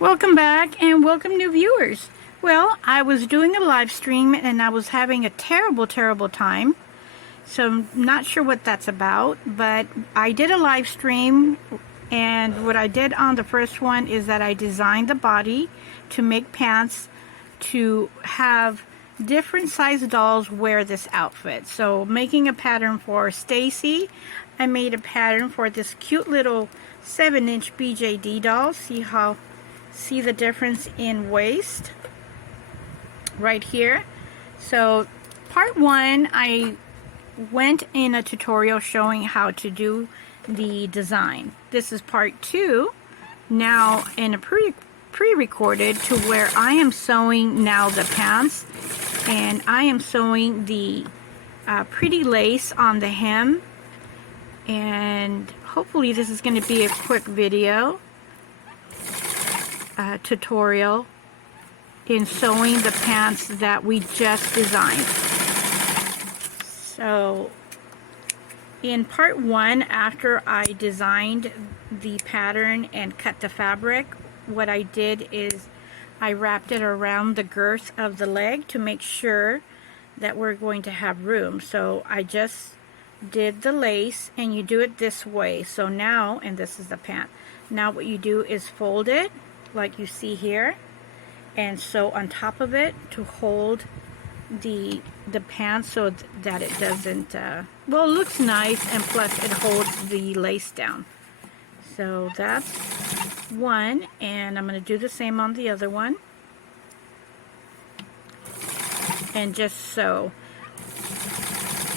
Welcome back and welcome new viewers. Well, I was doing a live stream and I was having a terrible time. So I'm not sure what that's about, but I did a live stream, and what I did on the first one is that I designed the body to make pants to have different size dolls wear this outfit. So making a pattern for Stacy, I made a pattern for this cute little 7-inch BJD doll. See the difference in waist right here. So part one, I went in a tutorial showing how to do the design. This is part two, now in a pre-recorded to where I am sewing now the pants, and I am sewing the pretty lace on the hem, and hopefully this is going to be a quick video tutorial in sewing the pants that we just designed. So in part one, after I designed the pattern and cut the fabric, what I did is I wrapped it around the girth of the leg to make sure that we're going to have room. So I just did the lace, and you do it this way. So now, and this is the pant, now what you do is fold it like you see here, and sew on top of it to hold the pants so that it doesn't well, it looks nice, and plus it holds the lace down. So that's one, and I'm going to do the same on the other one, and just sew.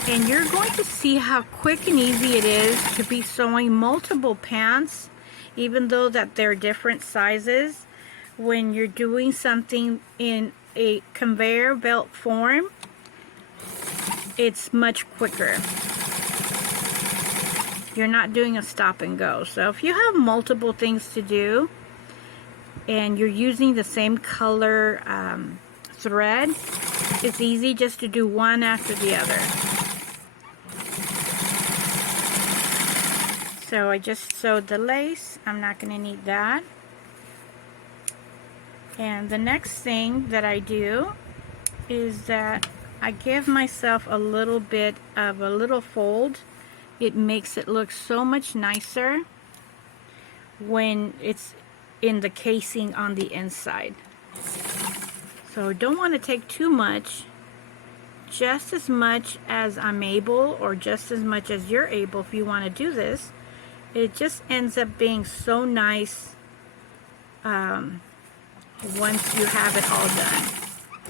And you're going to see how quick and easy it is to be sewing multiple pants, even though that they're different sizes. When you're doing something in a conveyor belt form, it's much quicker. You're not doing a stop and go. So if you have multiple things to do and you're using the same color thread, it's easy just to do one after the other. So I just sewed the lace. I'm not going to need that. And the next thing that I do is that I give myself a little bit of a little fold. It makes it look so much nicer when it's in the casing on the inside. So don't want to take too much, just as much as I'm able, or just as much as you're able if you want to do this. It just ends up being so nice once you have it all done.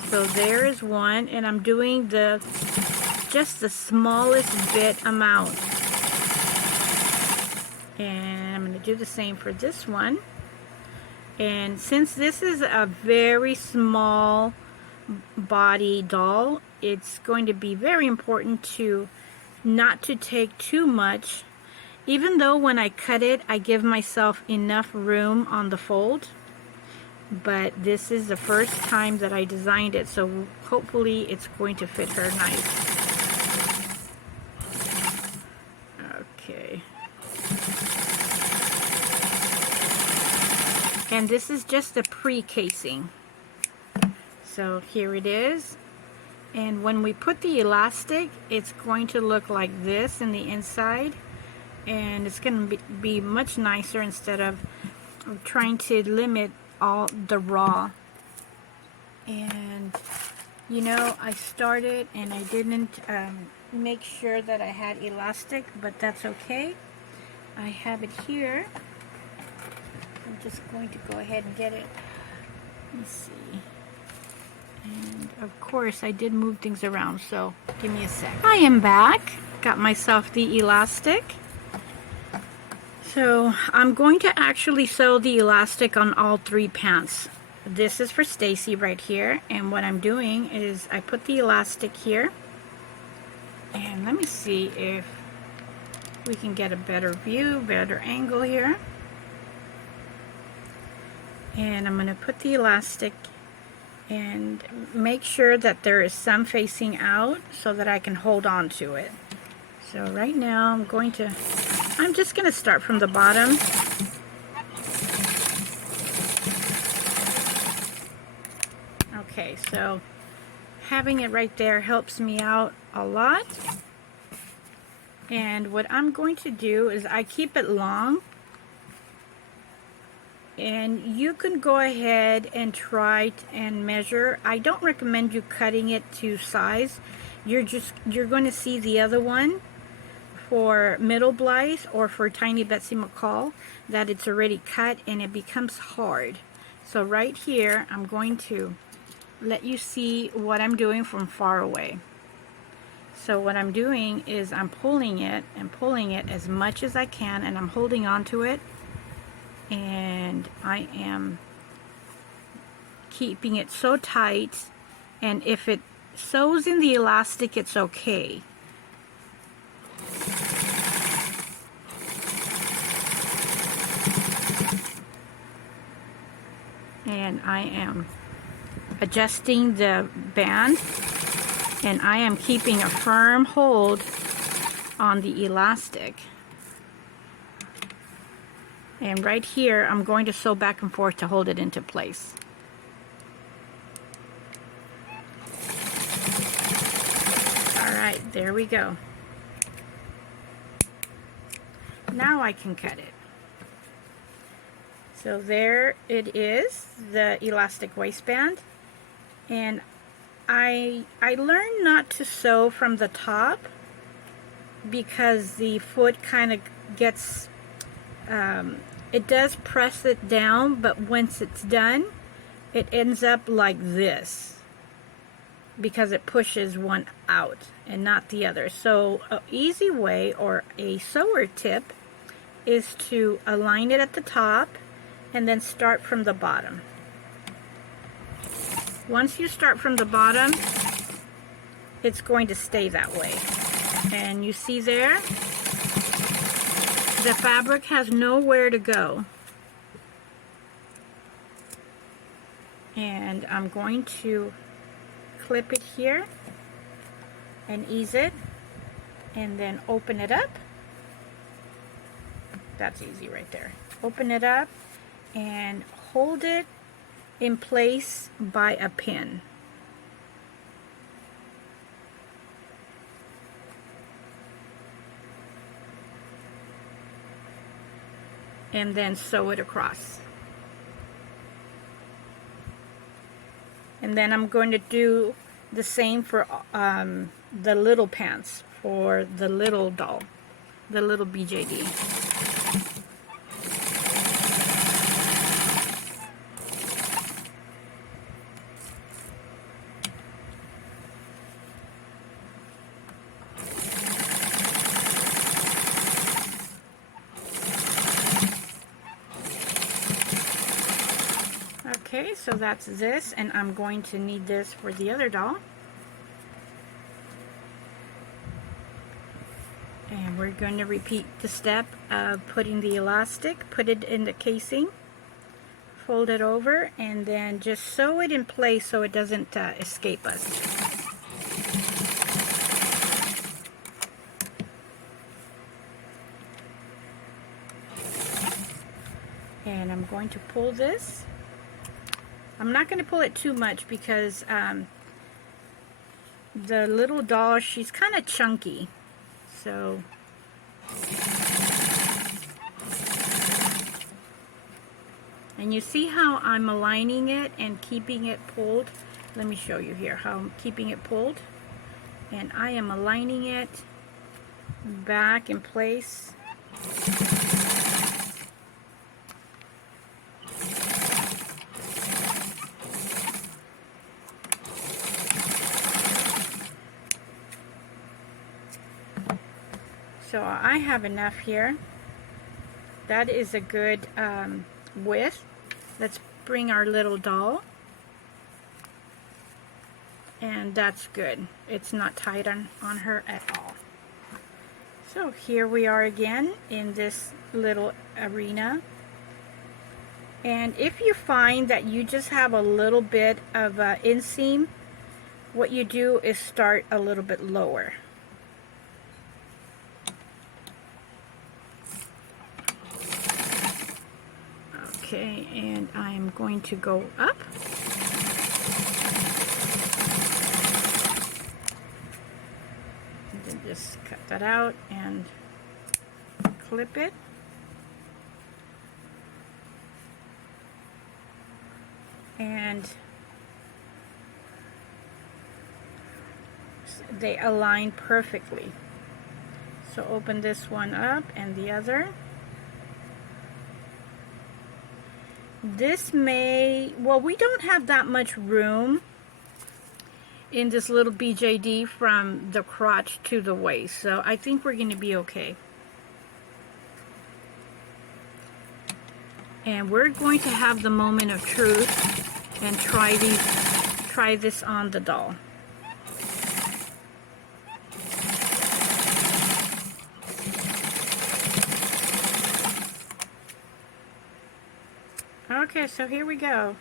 So there is one, and I'm doing just the smallest bit amount. And I'm going to do the same for this one. And since this is a very small body doll, it's going to be very important to not to take too much. Even though when I cut it, I give myself enough room on the fold. But this is the first time that I designed it, so hopefully it's going to fit her nice. Okay. And this is just the pre-casing. So here it is. And when we put the elastic, it's going to look like this in the inside. And it's going to be much nicer instead of trying to limit all the raw. And you know, I started and I didn't make sure that I had elastic, but that's okay. I have it here. I'm just going to go ahead and get it. Let's see. And of course I did move things around, so give me a sec. I am back. Got myself the elastic. So I'm going to actually sew the elastic on all three pants. This is for Stacy right here, and what I'm doing is I put the elastic here, and let me see if we can get a better view, better angle here. And I'm going to put the elastic and make sure that there is some facing out so that I can hold on to it. So right now I'm just going to start from the bottom Okay, so having it right there helps me out a lot. And what I'm going to do is I keep it long, and you can go ahead and try and measure. I don't recommend you cutting it to size. You're going to see the other one for Middle Blythe or for Tiny Betsy McCall that it's already cut and it becomes hard. So right here I'm going to let you see what I'm doing from far away. So what I'm doing is I'm pulling it and pulling it as much as I can, and I'm holding on to it, and I am keeping it so tight, and if it sews in the elastic, it's okay. And I am adjusting the band, and I am keeping a firm hold on the elastic. And right here, I'm going to sew back and forth to hold it into place. All right, there we go. Now I can cut it. So there it is, the elastic waistband. And I learned not to sew from the top because the foot kind of gets, it does press it down, but once it's done, it ends up like this because it pushes one out and not the other. So an easy way, or a sewer tip, is to align it at the top and then start from the bottom. Once you start from the bottom, it's going to stay that way. And you see there, the fabric has nowhere to go. And I'm going to clip it here and ease it, and then open it up. That's easy right there. Open it up and hold it in place by a pin. And then sew it across. And then I'm going to do the same for the little pants for the little doll, the little BJD. Okay, so that's this, and I'm going to need this for the other doll. And we're going to repeat the step of putting the elastic, put it in the casing, fold it over, and then just sew it in place so it doesn't escape us. And I'm going to pull this. I'm not going to pull it too much because the little doll, she's kind of chunky. So and you see how I'm aligning it and keeping it pulled? Let me show you here how I'm keeping it pulled. And I am aligning it back in place. So I have enough here. That is a good width. Let's bring our little doll. And that's good. It's not tight on her at all. So here we are again in this little arena. And if you find that you just have a little bit of inseam, what you do is start a little bit lower. Okay, and I'm going to go up. just cut that out and clip it. And they align perfectly. So open this one up and the other. This may, well, we don't have that much room in this little BJD from the crotch to the waist, so I think we're going to be okay. And we're going to have the moment of truth and try this on the doll. Okay, so here we go.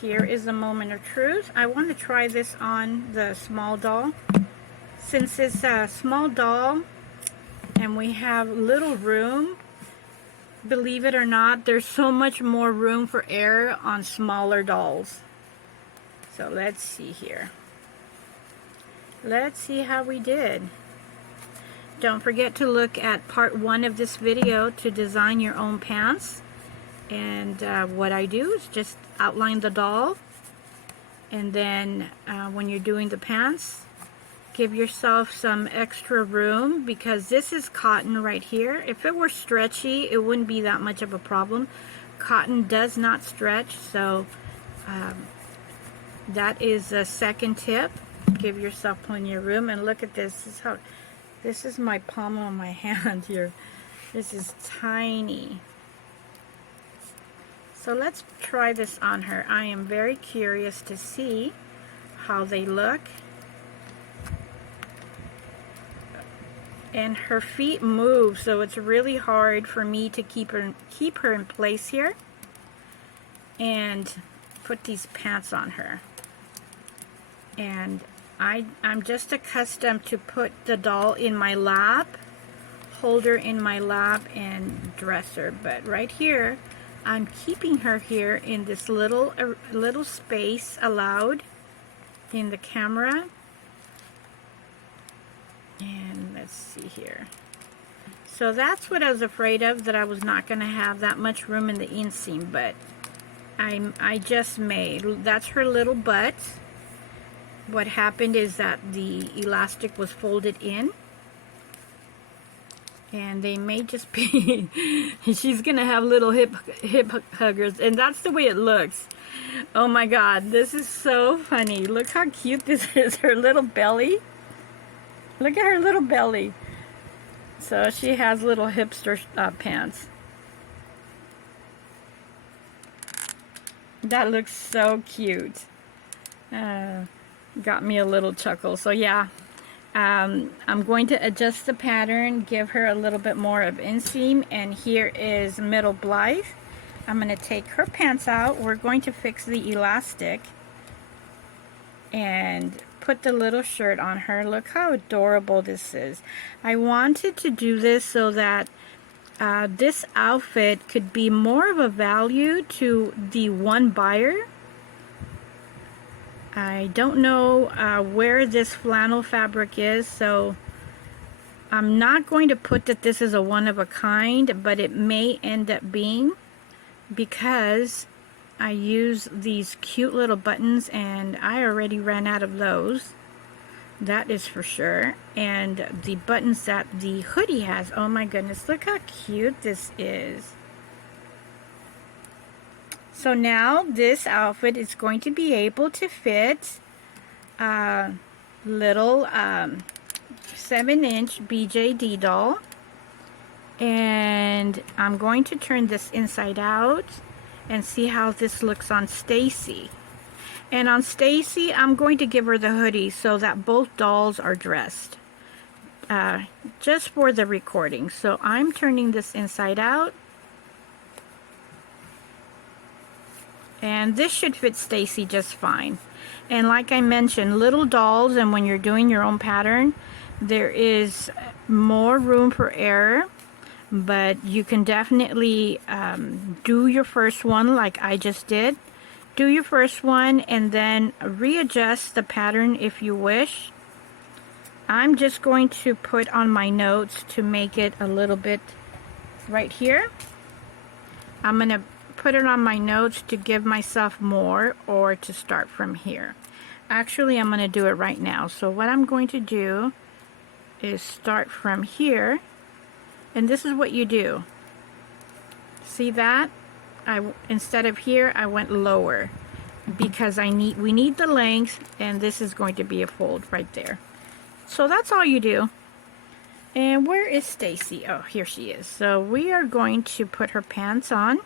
Here is the moment of truth. I want to try this on the small doll. Since it's a small doll and we have little room, believe it or not, there's so much more room for error on smaller dolls. So let's see here. Let's see how we did. Don't forget to look at part 1 of this video to design your own pants. And what I do is just outline the doll, and then when you're doing the pants, give yourself some extra room, because this is cotton right here. If it were stretchy, it wouldn't be that much of a problem. Cotton does not stretch, so that is a second tip. Give yourself plenty of room. And look at this. This is my palm of my hand here. This is tiny. So let's try this on her. I am very curious to see how they look. And her feet move, so it's really hard for me to keep her in place here and put these pants on her. And I'm just accustomed to put the doll in my lap, hold her in my lap, and dress her. But right here, I'm keeping her here in this little space allowed in the camera. And let's see here. So that's what I was afraid of, that I was not going to have that much room in the inseam, but I just made. That's her little butt. What happened is that the elastic was folded in. And they may just be, she's gonna have little hip huggers, and that's the way it looks. Oh my god, this is so funny. Look how cute this is, her little belly. Look at her little belly. So she has little hipster pants. That looks so cute. Got me a little chuckle. So yeah. I'm going to adjust the pattern, give her a little bit more of inseam, and here is Middle Blythe. I'm going to take her pants out. We're going to fix the elastic and put the little shirt on her. Look how adorable this is. I wanted to do this so that this outfit could be more of a value to the one buyer. I don't know where this flannel fabric is, so I'm not going to put that this is a one-of-a-kind, but it may end up being, because I use these cute little buttons and I already ran out of those. That is for sure. And the buttons that the hoodie has, oh my goodness, look how cute this is. So now this outfit is going to be able to fit a little 7-inch BJD doll. And I'm going to turn this inside out and see how this looks on Stacy. And on Stacy, I'm going to give her the hoodie so that both dolls are dressed. Just for the recording. So I'm turning this inside out. And this should fit Stacy just fine. And like I mentioned, little dolls, and when you're doing your own pattern, there is more room for error. But you can definitely do your first one like I just did. Do your first one and then readjust the pattern if you wish. I'm just going to put on my notes to make it a little bit right here. I'm going to put it on my notes to give myself more, or to start from here. Actually, I'm going to do it right now. So what I'm going to do is start from here, and this is what you do. See that? Instead of here, I went lower because we need the length, and this is going to be a fold right there. So that's all you do. And where is Stacy? Oh, here she is. So we are going to put her pants on.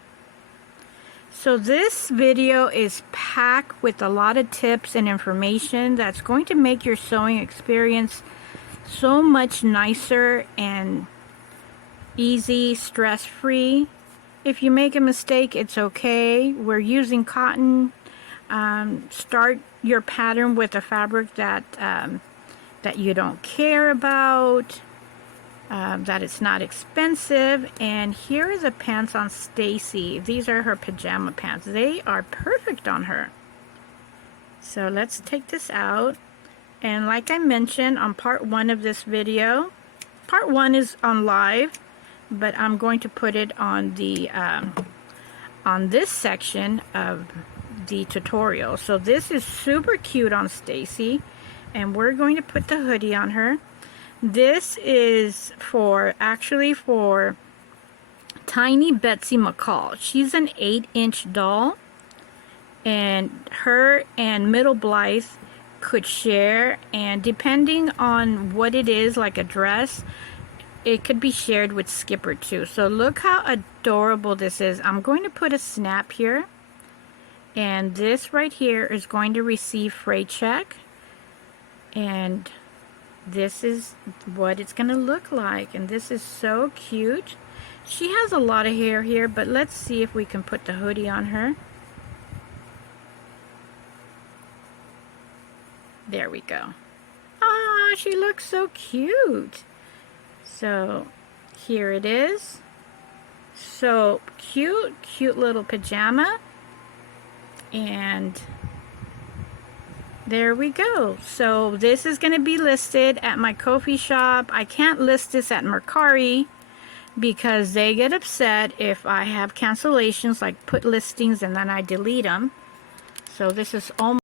So this video is packed with a lot of tips and information that's going to make your sewing experience so much nicer and easy, stress-free. If you make a mistake, it's okay. We're using cotton. Start your pattern with a fabric that you don't care about, that it's not expensive. And here are the pants on Stacy. These are her pajama pants. They are perfect on her. So let's take this out. And like I mentioned on part 1 of this video, part 1 is on live, but I'm going to put it on the on this section of the tutorial. So this is super cute on Stacy, and we're going to put the hoodie on her. This is actually for Tiny Betsy McCall. She's an 8-inch doll, and her and Middle Blythe could share, and depending on what it is, like a dress, it could be shared with Skipper too. So look how adorable this is. I'm going to put a snap here, and this right here is going to receive freight check, and this is what it's going to look like. And this is so cute. She has a lot of hair here, but let's see if we can put the hoodie on her. There we go. Ah, she looks so cute. So here it is. So cute, cute little pajama. And there we go. So this is going to be listed at my Ko-fi shop. I can't list this at Mercari because they get upset if I have cancellations, like put listings and then I delete them. So this is almost